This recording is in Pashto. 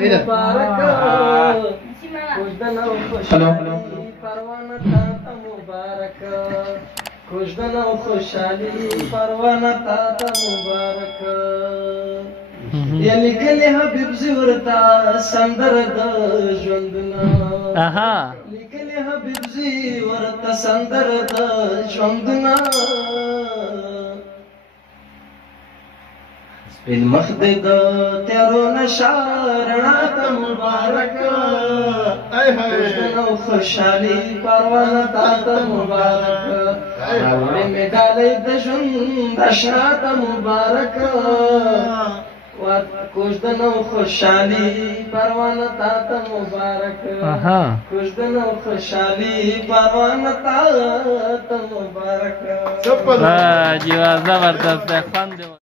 مبارک کوژدن او خوشحالی پروانه تا ته مبارک کوژدن او خوشحالی پروانه تا ته مبارک یا لیکلی حبیب زی ورته سندره د ژوندونه لیکلی حبیب زی ورته سندره د ژوندونه سپین مخ دې د تیارو نشه رڼا ته مبارک کوژدن او خوشحالي پروانه تا ته مبارک راوړې مې ډالۍ د ژوند اشنا ته مبارک کوژدن او خوشحالي پروانه تا ته مبارک کوژدن او خوشحالي پروانه تا ته مبارک. جیوا زبردست خوند